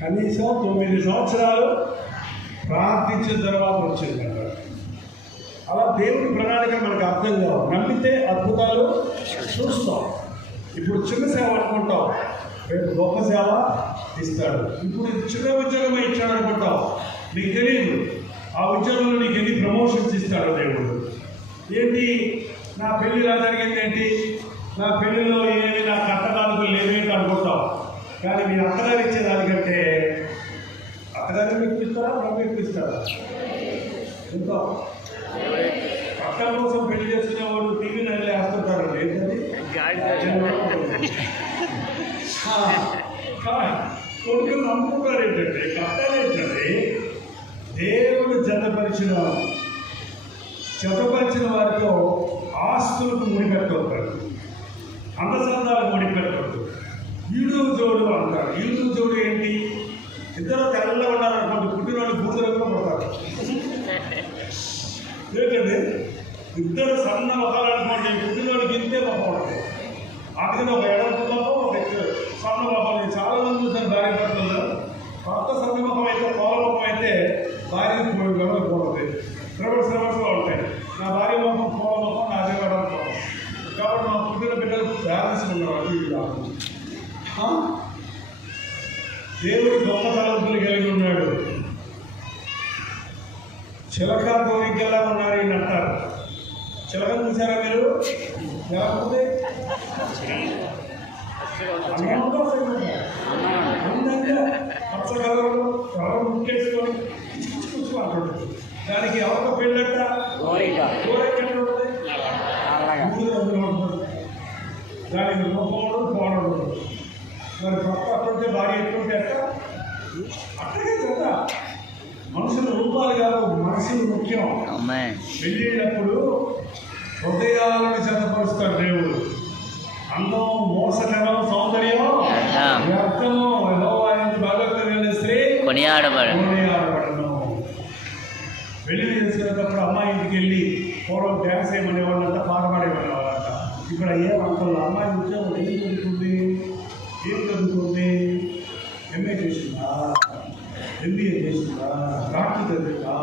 కనీసం 9 సంవత్సరాలు ప్రార్థించిన తర్వాత వచ్చిందంట. అలా దేవుడి ప్రణాళిక మనకు అర్థం కావు. నమ్మితే అద్భుతాలు చూస్తాం. ఇప్పుడు చిన్న సేవ అనుకుంటాం, రేపు గొప్ప సేవ ఇస్తాడు. ఇప్పుడు చిన్న ఉద్యోగం ఇచ్చాడు అనుకుంటాం, నీకు తెలియదు ఆ ఉద్యోగంలో నీకు ఎన్ని ప్రమోషన్స్ ఇస్తాడు దేవుడు. ఏంటి నా పెళ్లి ఇలా జరిగింది, ఏంటి నా పెళ్లిలో ఏమి నా కట్టడాలకు లేవేంటి అనుకుంటాం. కానీ మీరు అత్తగారు ఇచ్చేదానికంటే అత్తగారు మీకు ఇస్తారా, మీకు ఇస్తారా? ఇంకా అక్కల కోసం పెళ్లి చేసుకునే వాళ్ళు టీవీ నల్లి వేస్తుంటారు. ఏంటది కొడుకు నమ్ముకుంటారు. ఏంటంటే కట్టాలు ఏంటంటే దేవుడు జతపరిచిన వారితో ఆస్తులకు ముడిపెట్టవుతారు, అందసందాలకు ముడిపెట్టవద్దు. ఈడు జోడు అంటారు. ఈడు జోడు ఏంటి? ఇద్దరు తెల్లగా ఉన్నారనుకోండి, పుట్టినోళ్ళు బూతులకు పడతారు. ఏంటంటే ఇద్దరు సన్న మొహాలనుకోండి, పుట్టినోళ్ళకి ఇంతే మొహం ఉంటుంది. అందుకని ఒక ఎడపు మొహం, ఒక సన్న మొహం. చాలా మంది చూసాను భార్య భర్తలు. భర్త సన్న ముఖం అయితే, కోల ముఖం అయితే భార్య పోతుంది. రివర్స్లో ఉంటాయి. నా భార్య ముఖం కోల ముఖం, నా అదే వెడల ముఖం. కాబట్టి మా పుట్టిన బిడ్డలు బ్యాలెన్స్ ఉన్నారు. దేవుడు గొప్ప తలంపులు కలిగి ఉన్నాడు. చిలక కోరికలా ఉన్నారు ఈయన అంటారు. చిలక చూసారా మీరు? లేకపోతే పచ్చగలరు ముక్కేసుకొని కూర్చోంటాడు. దానికి ఎవరితో పెళ్ళంట? కోరిక ఉంటుంది. దానికి రూపంలో పోవడం. మరి భర్త అట్టుంటే భార్య ఎట్టుంటే అట్టగే కదా. మనుషుల రూపాలు కాదు, మనసులు ముఖ్యం. పెళ్ళిళ్ళప్పుడు హృదయాలను జతపరుస్తాడు దేవుడు. అందం, మోసకరం, సౌందర్యం, వ్యర్థము, భగవంతుని స్త్రీ కొనియాడబడను. పెళ్లి చేసుకునేటప్పుడు అమ్మాయి ఇంటికి వెళ్ళి పూర్వం డ్యాన్స్ వేయమనే వాళ్ళంతా, పాట పాడేమనే వాళ్ళంట. ఇక్కడ ఏమంటారు? అమ్మాయి ఉద్యోగం ఏం చదువుతుంది, ఎంఏ చేసిందా, ఎంబీఏ చేసిందా, డాక్టర్ చదివిందా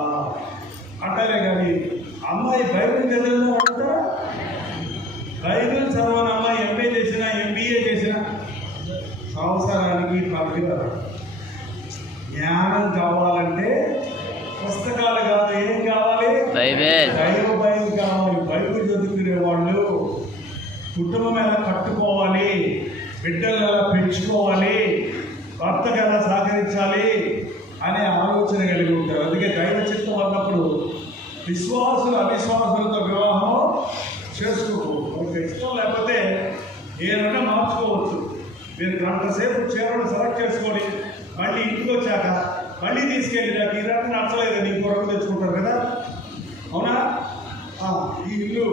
అంటారే. కానీ అమ్మాయి బైబిల్ చదివిందా అంటారా? బైబిల్ చదవని అమ్మాయి ఎంఏ చేసినా, ఎంబీఏ చేసినా సంవత్సరానికి పనికిరాదు. జ్ఞానం కావాలంటే పుస్తకాలు కాదు, ఏం కావాలి? బైబిల్ కావాలి. బైబిల్ చదువుకునే వాళ్ళు కుటుంబం ఎలా కట్టుకోవాలి, బిడ్డలు ఎలా పెంచుకోవాలి, భర్తకు ఎలా సహకరించాలి అనే ఆలోచన కలిగి ఉంటారు. అందుకే దైవ చిత్తం అన్నప్పుడు విశ్వాసులు అవిశ్వాసులతో వివాహం చేసుకోకూడదు. మనకు ఇష్టం లేకపోతే ఏదైనా మార్చుకోవచ్చు. మీరు గంట సేపు చీరలు సెలెక్ట్ చేసుకొని మళ్ళీ ఇంటికి వచ్చాక మళ్ళీ తీసుకెళ్ళి నాకు ఈ రకం నచ్చలేదు నీకు కొరకు తెచ్చుకుంటారు కదా, అవునా? ఈ ఇల్లు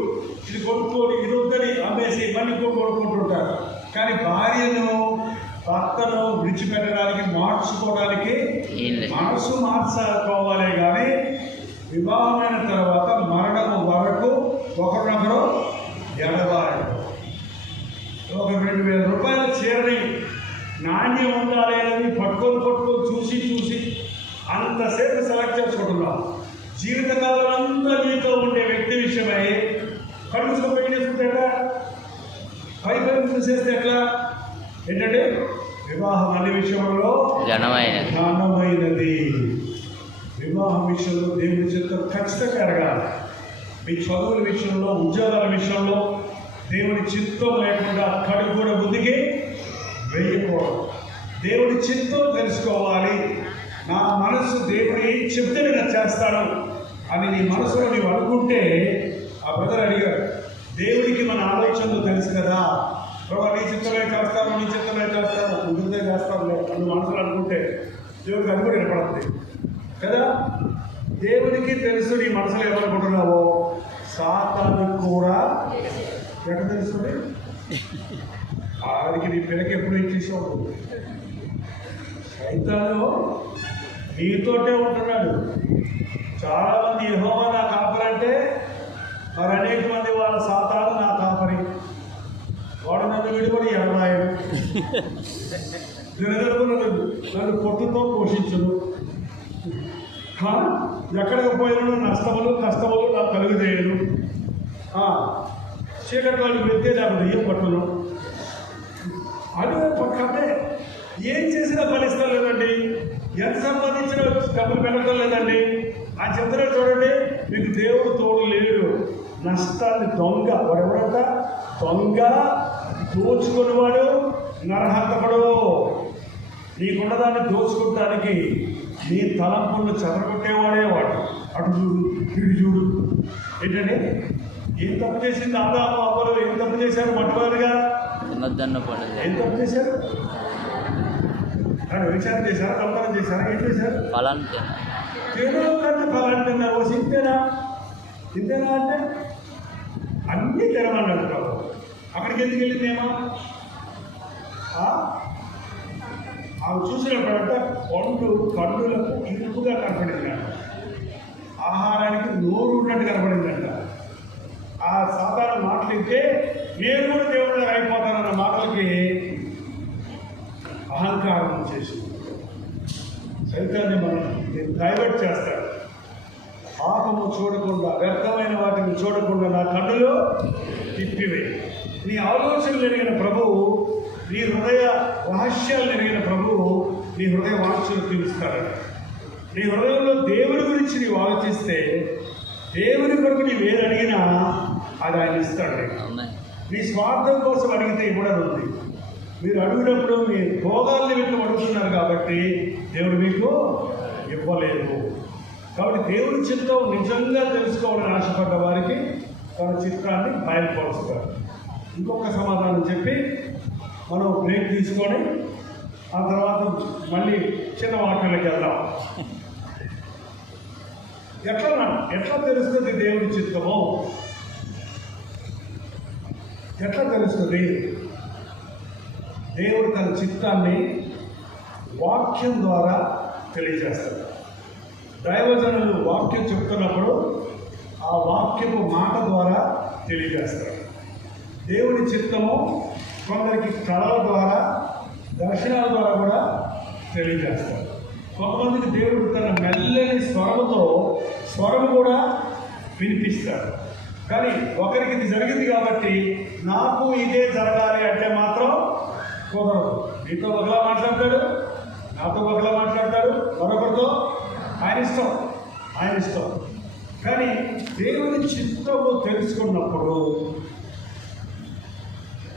ఇది కొనుక్కొని ఇది వద్దని అమ్మేసి మళ్ళీ కొనుక్కుంటుంటారు. కానీ భార్యను, భర్తను విడిచిపెట్టడానికి, మార్చుకోవడానికి మనసు మార్చుకోవాలే. కానీ వివాహమైన తర్వాత మరణము వరకు ఒకరినొకరు ఎడబారు. ఒక 2,000 రూపాయల చీరని నాణ్యం ఉందా లేదని పట్టుకొని చూసి అంతసేపు సెలెక్ట్ చేసుకుంటున్నాం. జీవితకాలం అంతా నీతో ఉండే వ్యక్తి విషయమై కడుపులో పెళ్లి చేసుకుంటే పైపై చూసేస్తే ఎట్లా? ఏంటంటే వివాహం అనే విషయంలో ఘనమైనది. వివాహం విషయంలో దేవుడి చిత్తం ఖచ్చితంగా ఎరగాలి. మీ చదువుల విషయంలో, ఉద్యోగాల విషయంలో దేవుడి చిత్తం లేకుండా కడుపు కూడా ముందుకి వేయకూడదు. దేవుడి చిత్తం తెలుసుకోవాలి. నా మనసు దేవుడు ఏం చెప్తే నేను చేస్తాను అని నీ మనసులో నీవు అనుకుంటే, ఆ బ్రదర్ అడిగారు, దేవుడికి మన ఆలోచనలు తెలుసు కదా, ప్రభా నీ చిత్తమే చేస్తాను, కుదిరితే చేస్తాను నువ్వు మనసులో అనుకుంటే దేవుడికి అది కూడా వినపడుతుంది కదా. దేవుడికి తెలుసు నీ మనసులో ఏమనుకుంటున్నావో. సాతానుకు కూడా ఎక్కడ తెలుస్తుంది? ఆడికి నీ పిల్లకి ఎప్పుడు ఇచ్చేసావు. సైతాను నీతోటే ఉంటున్నాడు. చాలామంది యెహోవా నా కాపరి అంటే మరి అనేక మంది వాళ్ళ సాతాను నా కాపరి. వాడు నన్ను విడిపడి ఎడబాయడు, నన్ను పొట్టుతో పోషించును, ఎక్కడికి పోయినా నష్టములు కష్టములు నాకు కలుగు చేయను, చీకటి వాళ్ళు పెడితే నాకు దెయ్యం పట్టును అని పక్కనే ఏం చేసినా ఫలిస్తాం లేదండి. ఎంత సంబంధించిన డబ్బులు పెట్టడం లేదండి. ఆ చెప్తున్నాడు చూడండి, మీకు దేవుడు తోడు లేడు, నష్టాన్ని దొంగ వాడెవడంట, దొంగ దోచుకునేవాడు నరహంతకుడు. నీకున్న దాన్ని దోచుకుంటానికి నీ తలంపులను చెదరగొట్టేవాడే వాడు. అటు చూడు ఇటు చూడు. ఏంటండి, ఏం తప్పు చేసింది ఆదాము అవ్వలు? ఏం తప్పు చేశారు? మొట్టమొదటిగా ఏం తప్పు చేశారు? వ్యభిచారం చేశారా? దొంగతనం చేశారా? ఏం చేశారు? తినకంటే ఫలాన్ని తిన్నారు. ఇంతేనా ఇంతేనా అంటే అన్నీ తినమన్నాడు ప్రభు. అక్కడికి ఎందుకు వెళ్ళిందేమో ఆమె చూసినప్పుడంట పండు కన్నులకు ఇరుపుగా కనపడిందంట, ఆహారానికి నోరు ఉన్నట్టు కనపడిందంట. ఆ సాధారణ మాటలింటే నేను కూడా దేవుడు అయిపోతానన్న మాటలకి అహంకారం చేసి సైతాన్ని మనం డైవర్ట్ చేస్తాడు. పాపము చూడకుండా, వ్యర్థమైన వాటిని చూడకుండా నా కన్నులు తిప్పివేయి. నీ ఆలోచనలు ఎరిగిన ప్రభువు, నీ హృదయ రహస్యాలు ఎరిగిన ప్రభువు నీ హృదయ వాంఛలు తీరుస్తాడు. నీ హృదయంలో దేవుని గురించి నీవు ఆలోచిస్తే, దేవుని కొరకు నీవు ఏది అడిగినా అది ఆయన ఇస్తాడు. నీ స్వార్థం కోసం అడిగితే ఇవ్వడం ఉంది. మీరు అడిగినప్పుడు మీ భోగాల నిమిత్తం అడుగుతున్నారు కాబట్టి దేవుడు మీకు ఇవ్వలేదు. కాబట్టి దేవుడి చిత్తం నిజంగా తెలుసుకోవాలని ఆశపడ్డ వారికి తన చిత్తాన్ని బయలుపరుస్తారు. ఇంకొక సమాధానం చెప్పి మనం బ్రేక్ తీసుకొని ఆ తర్వాత మళ్ళీ చిన్న వాక్యాలకు వెళ్దాం. ఎట్లా తెలుస్తుంది దేవుడి చిత్తము? ఎట్లా తెలుస్తుంది? దేవుడు తన చిత్తాన్ని వాక్యం ద్వారా తెలియజేస్తాడు. దైవజనులు వాక్యం చెప్తున్నప్పుడు ఆ వాక్యపు మాట ద్వారా తెలియజేస్తాడు. దేవుడి చిత్తము కొందరికి కళల ద్వారా, దర్శనాల ద్వారా కూడా తెలియజేస్తాడు. కొంతమందికి దేవుడు తన మెల్లని స్వరము కూడా వినిపిస్తాడు. కానీ ఒకరికి ఇది జరిగింది కాబట్టి నాకు ఇదే జరగాలి అంటే మాత్రం కుదరదు. నీతో ఒకలా మాట్లాడతాడు, నాతో ఒకలా మాట్లాడతాడు, మరొకరితో ఆయన ఇష్టం. కానీ దేవుని చిత్తము తెలుసుకున్నప్పుడు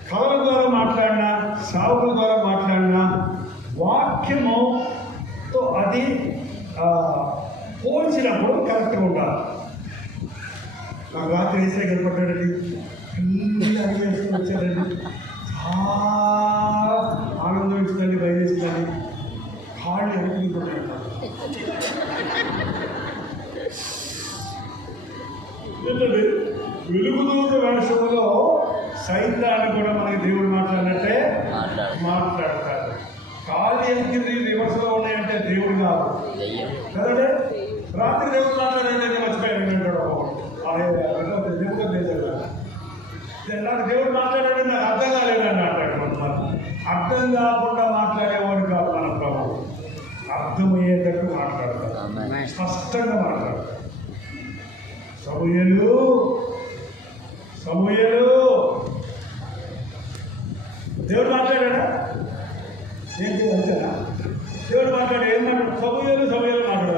కళల ద్వారా మాట్లాడినా, సావుల ద్వారా మాట్లాడినా వాక్యముతో అది పోల్చినప్పుడు కరెక్ట్గా ఉండాలి. నాకు రాత్రి వేసే కనపడ్డాడండి, పిల్లలు అడిగేసుకుని వచ్చాడండి, చాలా ఆనందం ఇస్తుందండి, భయం ఇస్తుందండి, కాళ్ళు ఎదుగుతున్నాయి. వెలుగుదూత వేషంలో సైతాన్ని కూడా మనకి దేవుడు మాట్లాడినట్టే మాట్లాడతాడు. కాళ్ళు ఎక్కింది రివర్స్లో ఉన్నాయంటే దేవుడు కాదు కదండి. రాత్రి దేవుడు మాట్లాడేది మర్చిపోయాడు అంటాడు. దేవుడు లేదు, నాకు దేవుడు మాట్లాడాడు, నాకు అర్థం కాలేదని అంటాడు. అర్థం కాకుండా మాట్లాడేవాడు కాదు మన ప్రభు. అర్థమయ్యేటట్టు మాట్లాడతాడు, స్పష్టంగా మాట్లాడతాడు. సమూయేలు దేవుడు మాట్లాడా? ఏంటి అంతేనా? దేవుడు మాట్లాడు ఏం మాట్లాడు? సమూయేలు మాట్లాడు.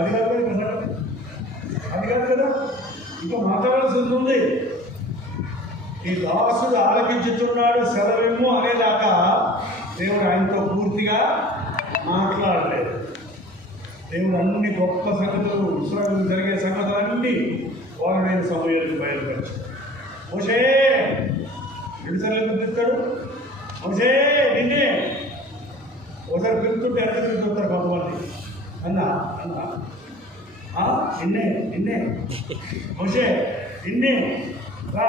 అది కాదు కదా, ఇంకా మాట్లాడాల్సి ఉంటుంది. ఈ దాసుడు ఆలకించుతున్నాడు, సెలవిమ్ము అనేదాకా దేవుడు ఆయనతో పూర్తిగా మాట్లాడలేదు. దేవుడు అన్ని గొప్ప సంగతులు, ఇశ్రాయేలుకు జరిగే సంగతులన్నీ వారిని సమూయేలుకు బయలుపరిచాడు. మోషే విడుదలకు పిలుస్తాడు. మోషే నిన్నే ఒకసారి పిలుస్తుంటే ఎంత పిలుస్తుంటారు కొంతమంది. అన్నా నిన్నే మోషే నిన్నే రా,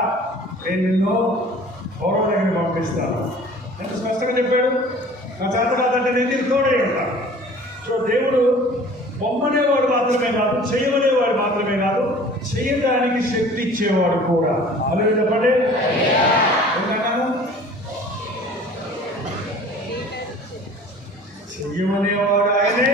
నేను నిన్ను గౌరవ దగ్గర పంపిస్తాను. ఎంత స్పష్టంగా చెప్పాడు. నా చేత కాదంటే నేను నీకు తోడే ఉంటాను. సో దేవుడు బొమ్మనేవాడు మాత్రమే కాదు, చేయమనేవాడు మాత్రమే కాదు, చేయడానికి శక్తి ఇచ్చేవాడు కూడా. అలాగే చెప్పండి. చెయ్యమనేవాడు ఆయనే,